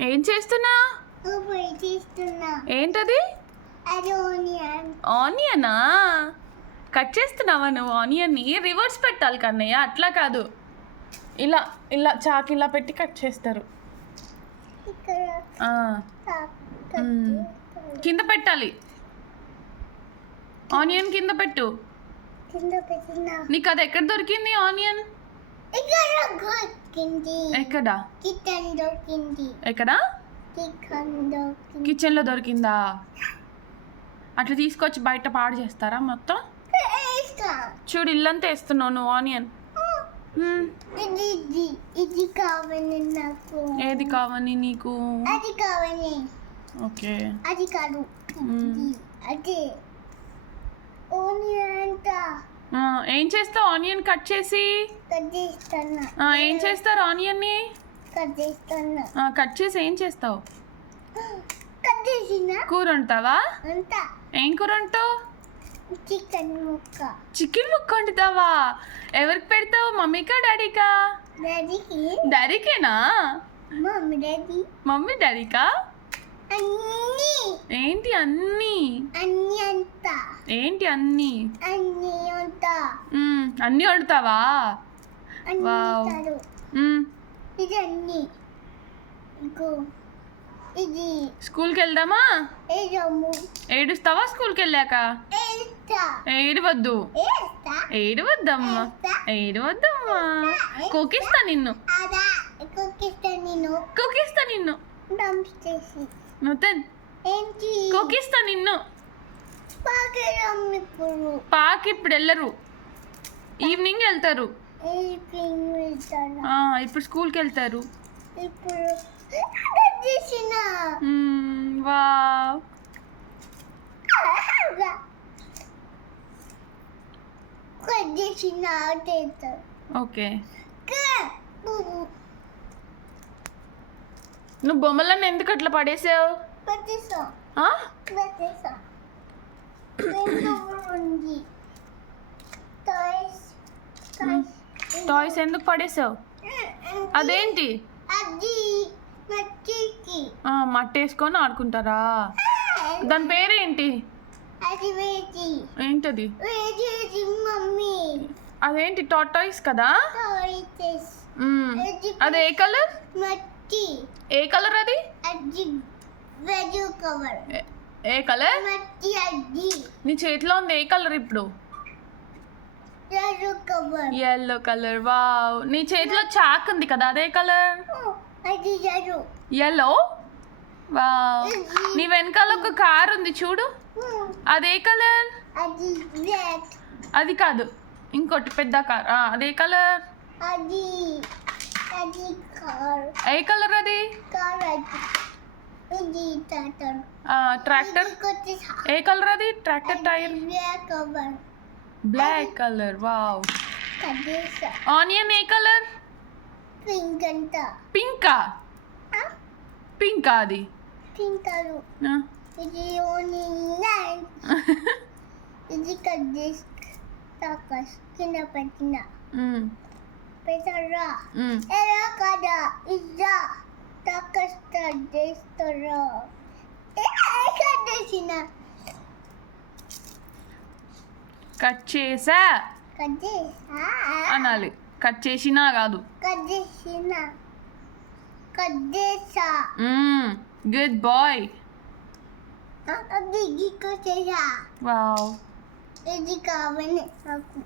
ఏం చేస్తున్నా ఏంటది? ఆనియనా. కట్ చేస్తున్నావా నువ్వు ఆనియన్ని? రివర్స్ పెట్టాలి కన్నయ్య అట్లా కాదు. ఇలా ఇలా చాకు ఇలా పెట్టి కట్ చేస్తారు. కింద పెట్టాలి. ఆనియన్ కింద పెట్టు. నీకు అది ఎక్కడ దొరికింది ఆనియన్? ఇక్కడ. దొరికింది ఎక్కడ? కిచెన్ దొరికింది. ఎక్కడ? కిచెన్ కిచెన్లో దొరికిందా? అట్లా తీసుకొచ్చి బయట పాడు చేస్తారా మొత్తం. చూడు ఇల్లంతా వేస్తున్నావు నువ్వు ఆనియన్. ఇది నాకు. ఏది కావాలి నీకు? అది కావాలి. ఓకే. అది కాదు. అదే. ఓనియన్ అంట ఆ, ఏం చేస్తావు? ఆనియన్ కట్ చేసి? ఏం చేస్తారు ఆనియన్ని? కట్ చేస్తున్నా. ఆ, కట్ చేసి ఏం చేస్తావు? కూర వండుతావా? ఏం కూర వండుతావు? చికెన్ ముక్క. చికెన్ ముక్క వండుతావా? ఎవరికి పెడతావు? మమ్మీకా డాడీకా? డాడీకి. డాడీకేనా? Mummy daddy. మమ్మీ డాడీకా? అన్నీ. ఏంటి అన్నీ? అన్నీ అంత ఏంటి అన్నీ? అన్నీ వండుతావా? అన్నీ ఇది ఇది. స్కూల్కి వెళ్దామా? ఏడుస్తావా స్కూల్కి వెళ్ళాక? ఏడవద్దు. ఏడవద్దమ్మా. ఏడవద్దమ్మా. కుకిస్తా నిన్ను. కుకిస్తా నిన్ను. కుకిస్తా నిన్ను. ఇప్పుడు పాకి ఇప్పుడు వెళ్ళరు. ఈవినింగ్ వెళ్తారు. ఇప్పుడు స్కూల్కి వెళ్తారు. వావ్. ఓకే. నువ్వు. బొమ్మలన్నీ ఎందుకు అట్లా పడేసావు? టాయ్స్ ఎందుకు పడేసావు? అదేంటి? మట్టి వేసుకొని ఆడుకుంటారా? దాని పేరేంటి? ఏంటది? అదేంటి? టాటాయిస్ కదా. అది ఏ కలర్? ఏ కలర్ అది? ఏ- కలర్? నీ చేతిలో ఉంది ఏ కలర్ ఇప్పుడు? ఎల్లో కలర్ వావ్ నీ చేతిలో చాక్ ఉంది కదా అదే కలర్? ఎల్లో వావ్ నీ వెనకాల ఒక కార్ ఉంది చూడు. అదే కలర్? అది కాదు ఇంకోటి పెద్ద కార్. అదే కలర్? ఏ కలర్ అది. ట్రాక్టర్ ఏ కలర్ అది tractor tyre cover black colour wow కదేశ onion ఏ కలర్ పింక్ అంట పింకా పింకా అది తింటారు ఆ. ఇది ఓన్లీ ఇది కదేశ్ తాకస్ కింద పెట్టిన మ్మ్. పెట్టరా మ్మ్. ఎలా కదా ఇజ్జా చేస్తారా కట్ చేసా అనాలి కట్ చేసినా కాదు గుడ్ బాయ్ గిక్కు చేసా వావ్ ఇది కావాలి నాకు